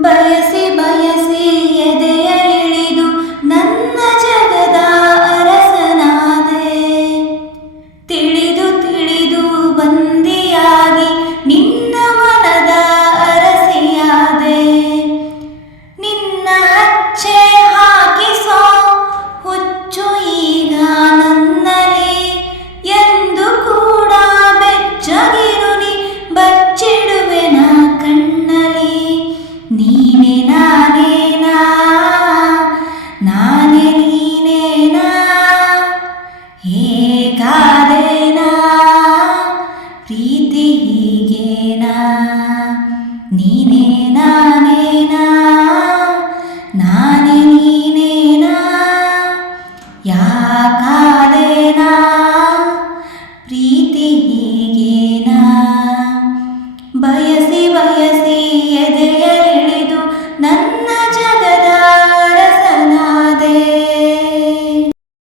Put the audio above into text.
ಬಯಸಿ ಬಯಸಿ ಎದೆಯಲಿಳಿದು ನನ್ನ ಜಗದ ಅರಸನಾದೆ. ತಿಳಿದು ತಿಳಿದು ಬಂದಿಯಾಗಿ ನಿನ್ನ ಮನದ ಅರಸಿಯಾದೆ. ನಿನ್ನ ಹಚ್ಚೆ ಹಾಕಿಸೋ ಹುಚ್ಚು ಈಗ ನನ್ನಲ್ಲಿ. ಎಂದು ಕೂಡ ಬೆಚ್ಚಗಿರುನಿ ಬಚ್ಚಿಡುವೆ ನಾ ಕಣ್ಣಲ್ಲಿ. ನೀನೆ ನಾನೇನಾ, ನಾನೇ ನೀನೇನಾ, ಹೇಗಾದೇನಾ ಪ್ರೀತಿ ಹೀಗೇನಾ. ನೀನೇ ನಾನೇ